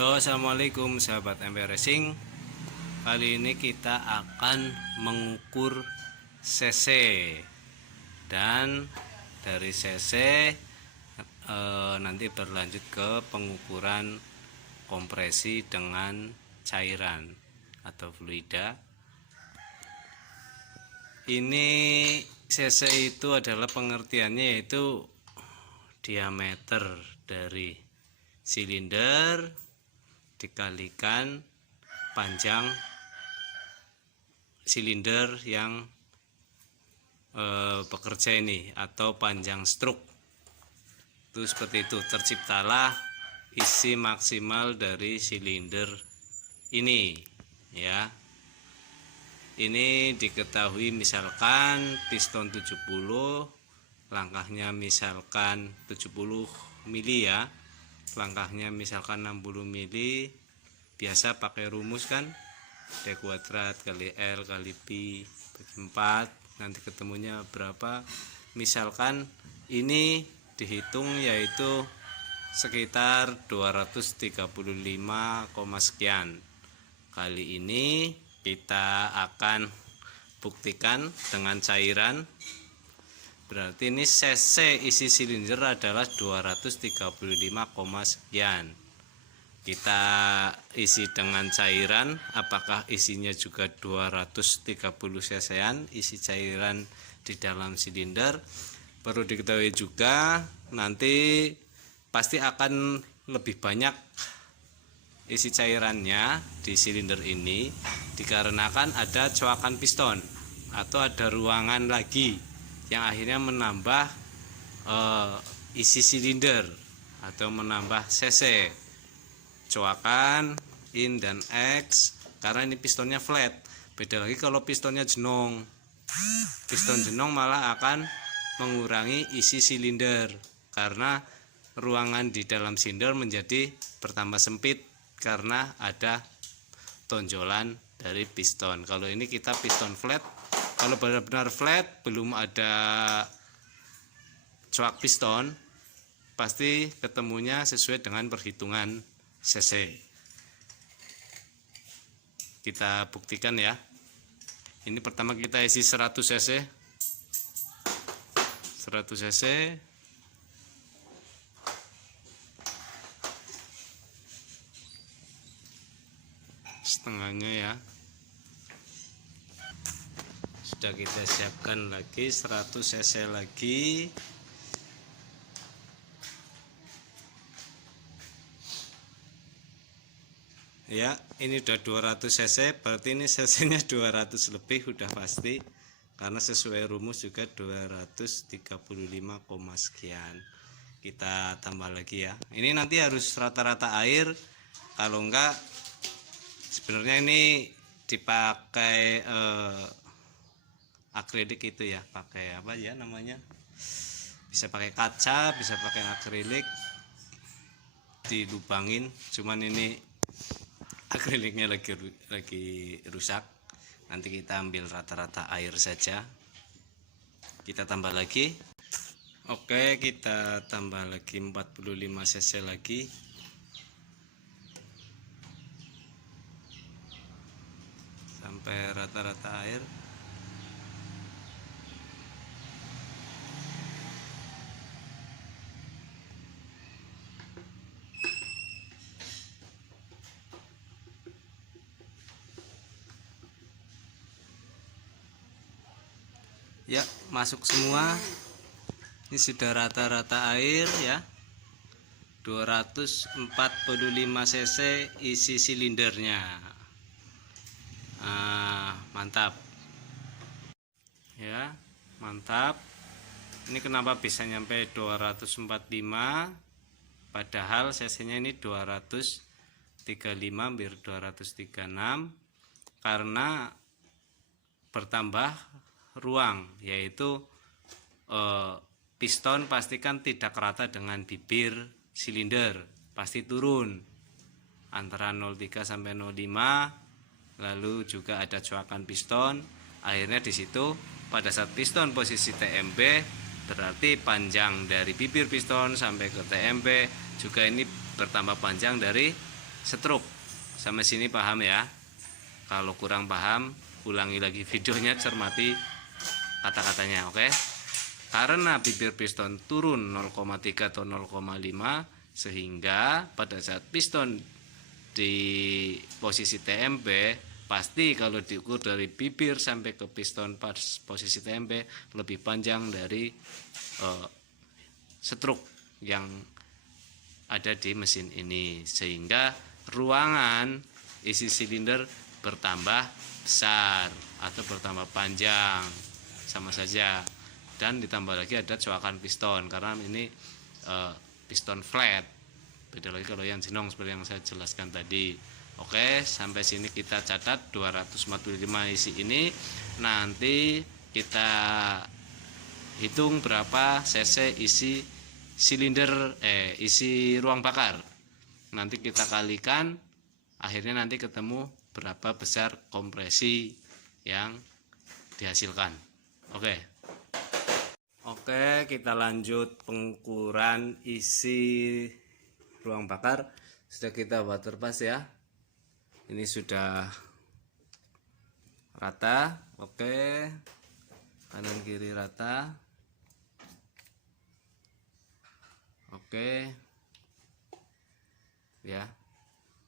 Halo, assalamualaikum sahabat MP Racing. Kali ini kita akan mengukur cc, dan dari cc nanti berlanjut ke pengukuran kompresi dengan cairan atau fluida. Ini cc itu adalah pengertiannya yaitu diameter dari silinder dikalikan panjang silinder yang bekerja ini atau panjang stroke. Itu seperti itu, terciptalah isi maksimal dari silinder ini ya. Ini diketahui misalkan piston 70, langkahnya misalkan 70 mili ya, langkahnya misalkan 60 mili. Biasa pakai rumus kan, D kuadrat kali L kali pi bagi 4, nanti ketemunya berapa. Misalkan ini dihitung yaitu sekitar 235, sekian. Kali ini kita akan buktikan dengan cairan. Berarti ini cc isi silinder adalah 235, sekian. Kita isi dengan cairan, apakah isinya juga 230 cc-an isi cairan di dalam silinder. Perlu diketahui juga nanti pasti akan lebih banyak isi cairannya di silinder ini dikarenakan ada coakan piston atau ada ruangan lagi yang akhirnya menambah isi silinder atau menambah cc. Coakan in dan X karena ini pistonnya flat. Beda lagi kalau pistonnya jenong. Piston jenong malah akan mengurangi isi silinder karena ruangan di dalam silinder menjadi bertambah sempit karena ada tonjolan dari piston. Kalau ini kita piston flat. Kalau benar-benar flat, belum ada coak piston, pasti ketemunya sesuai dengan perhitungan cc. Kita buktikan ya. Ini pertama kita isi 100 cc. 100 cc. Setengahnya ya. Sudah kita siapkan lagi 100 cc lagi. Ya, ini udah 200 cc, berarti ini cc-nya 200 lebih udah pasti karena sesuai rumus juga 235, sekian. Kita tambah lagi ya. Ini nanti harus rata-rata air, kalau enggak sebenarnya ini dipakai akrilik itu ya, pakai apa ya namanya, bisa pakai kaca, bisa pakai akrilik dilubangin. Cuman ini akriliknya lagi rusak, nanti kita ambil rata-rata air saja. Kita tambah lagi. Oke, kita tambah lagi 45 cc lagi. Sampai rata-rata air. Ya, masuk semua. Ini sudah rata-rata air ya. 245 cc isi silindernya. Mantap. Ya, mantap. Ini kenapa bisa nyampe 245 padahal cc-nya ini 235 hampir 236 karena bertambah ruang, yaitu piston pastikan tidak rata dengan bibir silinder, pasti turun antara 03 sampai 05. Lalu juga ada coakan piston. Akhirnya di situ pada saat piston posisi TMB, berarti panjang dari bibir piston sampai ke TMB juga ini bertambah panjang dari stroke. Sampai sini paham ya? Kalau kurang paham, ulangi lagi videonya, cermati kata-katanya, oke? Karena bibir piston turun 0,3 atau 0,5, sehingga pada saat piston di posisi TMP, pasti kalau diukur dari bibir sampai ke piston pas posisi TMP lebih panjang dari stroke yang ada di mesin ini, sehingga ruangan isi silinder bertambah besar atau bertambah panjang, sama saja. Dan ditambah lagi ada coakan piston karena ini piston flat, beda lagi kalau yang jenong seperti yang saya jelaskan tadi. Oke, sampai sini kita catat 245 isi ini. Nanti kita hitung berapa cc isi silinder isi ruang bakar. Nanti kita kalikan, akhirnya nanti ketemu berapa besar kompresi yang dihasilkan. Oke, kita lanjut pengukuran isi ruang bakar. Sudah kita water pass ya. Ini sudah rata. Oke, kanan kiri rata. Oke ya,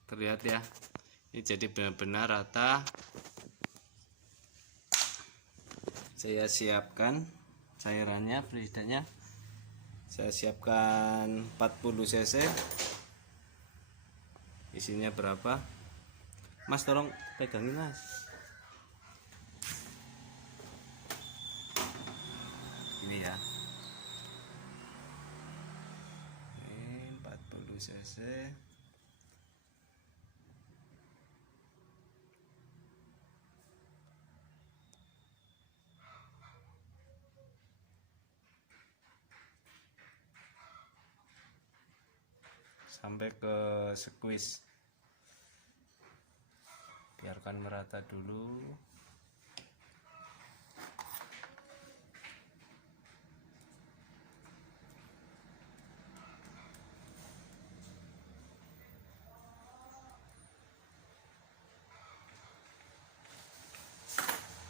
terlihat ya, ini jadi benar-benar rata. Saya siapkan cairannya, fluidanya. Saya siapkan 40 cc. Isinya berapa? Mas tolong pegangin mas. Ini ya, 40 cc. Sampai ke squeeze, biarkan merata dulu.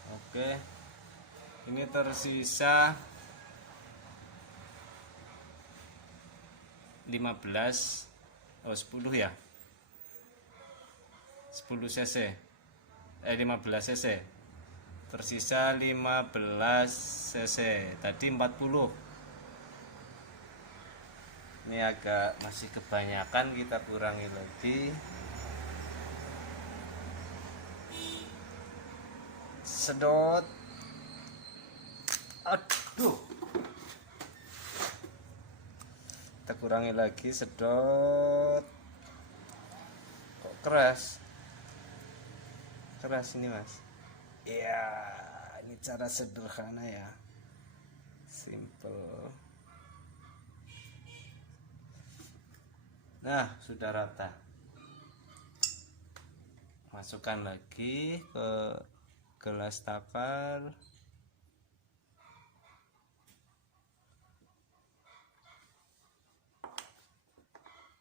Oke, ini tersisa 15 10 ya, 10 cc 15 cc, tersisa 15 cc, tadi 40. Ini agak masih kebanyakan, kita kurangi lagi. Sedot, aduh, kita kurangi lagi, sedot. Kok keras ini mas? Ya, ini cara sederhana ya, simple. Nah, sudah rata. Masukkan lagi ke gelas takar.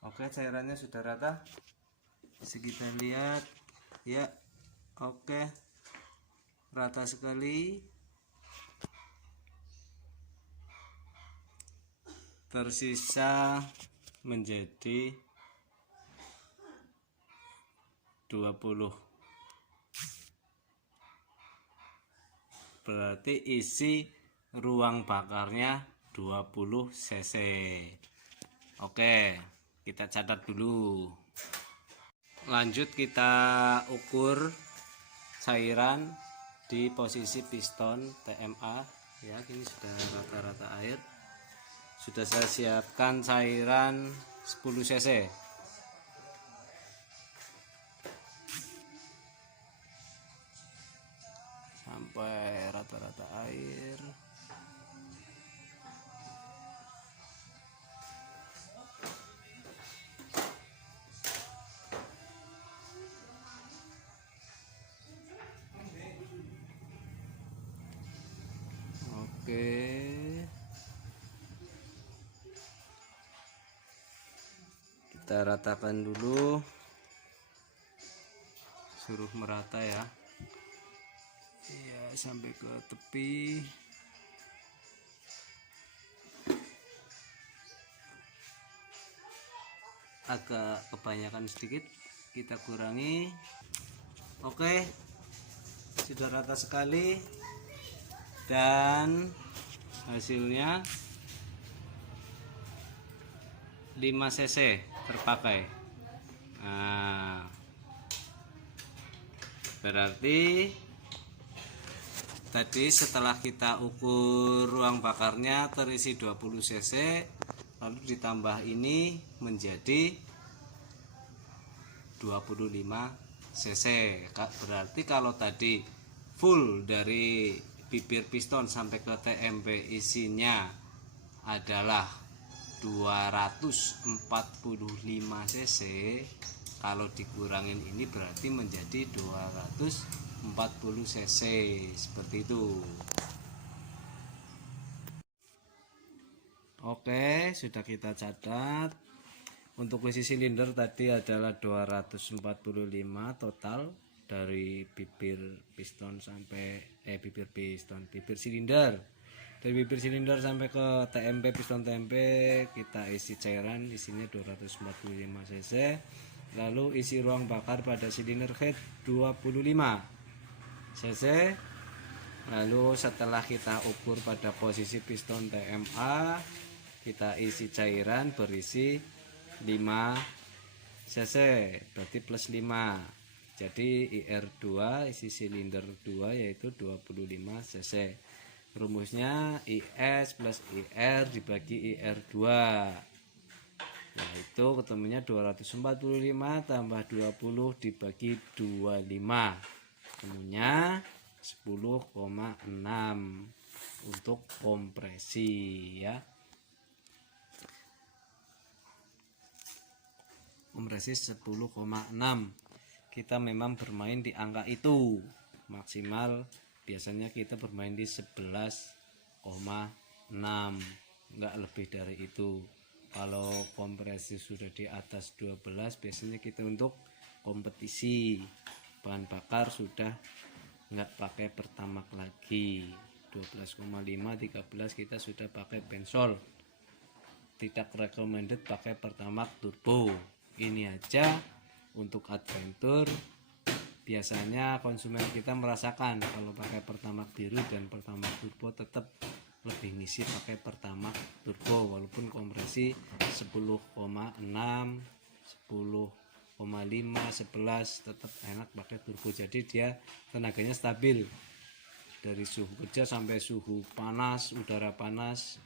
Oke, cairannya sudah rata. Bisa kita lihat ya. Oke, rata sekali. Tersisa menjadi 20. Berarti isi ruang bakarnya 20 cc. Oke, kita catat dulu. Lanjut kita ukur cairan di posisi piston TMA ya. Ini sudah rata-rata air. Sudah saya siapkan cairan 10 cc. Sampai rata-rata air. Oke. Kita ratakan dulu. suruh merata ya. Iya, sampai ke tepi. Agak kebanyakan sedikit, kita kurangi. Oke, sudah rata sekali dan hasilnya 5 cc terpakai. Nah, berarti tadi setelah kita ukur ruang bakarnya terisi 20 cc, lalu ditambah ini menjadi 25 cc. Berarti kalau tadi full dari bibir piston sampai ke TMP isinya adalah 245 cc, kalau dikurangin ini berarti menjadi 240 cc, seperti itu. Oke, sudah kita catat. Untuk isi silinder tadi adalah 245 total dari bibir piston sampai bibir silinder. Dari bibir silinder sampai ke TMP, piston TMP, kita isi cairan, isinya 245 cc. Lalu isi ruang bakar pada silinder head 25 cc. Lalu setelah kita ukur pada posisi piston TMA, kita isi cairan berisi 5 cc, berarti plus 5. Jadi IR2 isi silinder 2 yaitu 25 cc. Rumusnya IS plus IR dibagi IR2, yaitu ketemunya 245 tambah 20 dibagi 25, ketemunya 10,6 untuk kompresi ya. Kompresi 10,6. Kita memang bermain di angka itu. Maksimal biasanya kita bermain di 11,6, enggak lebih dari itu. Kalau kompresi sudah di atas 12 biasanya kita untuk kompetisi. Bahan bakar sudah enggak pakai pertamax lagi. 12,5, 13 kita sudah pakai bensol. Tidak recommended pakai pertamax turbo. Ini aja untuk adventure. Biasanya konsumen kita merasakan kalau pakai pertamax biru dan pertamax turbo tetap lebih ngisi pakai pertamax turbo, walaupun kompresi 10,6, 10,5, 11 tetap enak pakai turbo. Jadi dia tenaganya stabil dari suhu kerja sampai suhu panas, udara panas,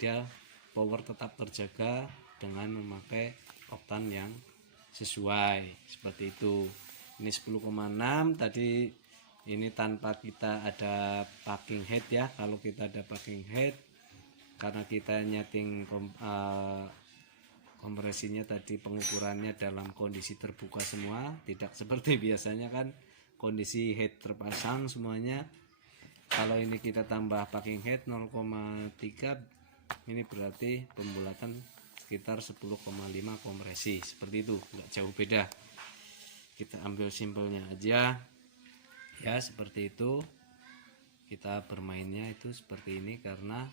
dia power tetap terjaga dengan memakai oktan yang sesuai, seperti itu. Ini 10,6 tadi, ini tanpa kita ada packing head ya. Kalau kita ada packing head, karena kita nyeting kompresinya tadi pengukurannya dalam kondisi terbuka semua, tidak seperti biasanya kan kondisi head terpasang semuanya. Kalau ini kita tambah packing head 0,3, ini berarti pembulatan sekitar 10,5 kompresi, seperti itu, nggak jauh beda. Kita ambil simpelnya aja ya, seperti itu. Kita bermainnya itu seperti ini karena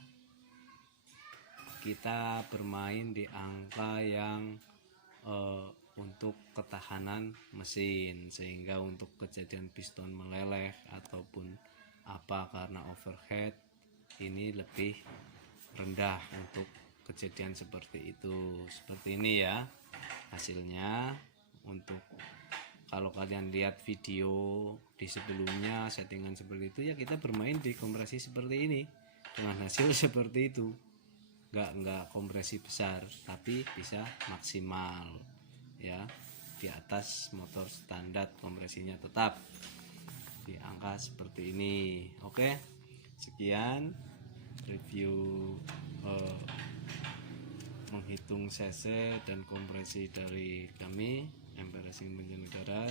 kita bermain di angka yang untuk ketahanan mesin, sehingga untuk kejadian piston meleleh ataupun apa karena overhead ini lebih rendah untuk kejadian seperti itu. Seperti ini ya hasilnya. Untuk kalau kalian lihat video di sebelumnya settingan seperti itu ya, kita bermain di kompresi seperti ini dengan hasil seperti itu. Enggak kompresi besar, tapi bisa maksimal ya, di atas motor standar kompresinya tetap di angka seperti ini. Oke, sekian review menghitung cc dan kompresi dari kami MP Racing Banjarnegara.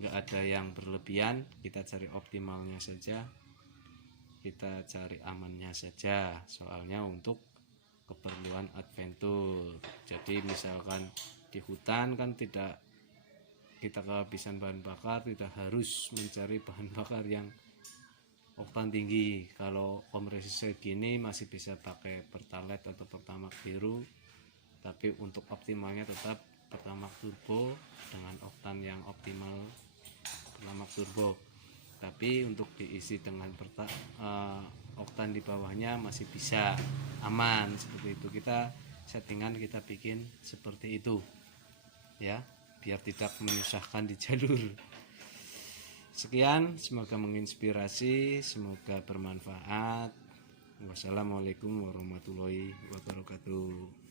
Nggak ada yang berlebihan, kita cari optimalnya saja, kita cari amannya saja, soalnya untuk keperluan adventure. Jadi misalkan di hutan kan tidak kita kehabisan bahan bakar, tidak harus mencari bahan bakar yang oktan tinggi. Kalau kompresi segini masih bisa pakai Pertalite atau Pertamax biru, tapi untuk optimalnya tetap Pertamax turbo dengan oktan yang optimal Pertamax turbo. Tapi untuk diisi dengan oktan di bawahnya masih bisa aman, seperti itu. Kita settingan kita bikin seperti itu ya, biar tidak menyusahkan di jalur. Sekian, semoga menginspirasi, semoga bermanfaat. Wassalamualaikum warahmatullahi wabarakatuh.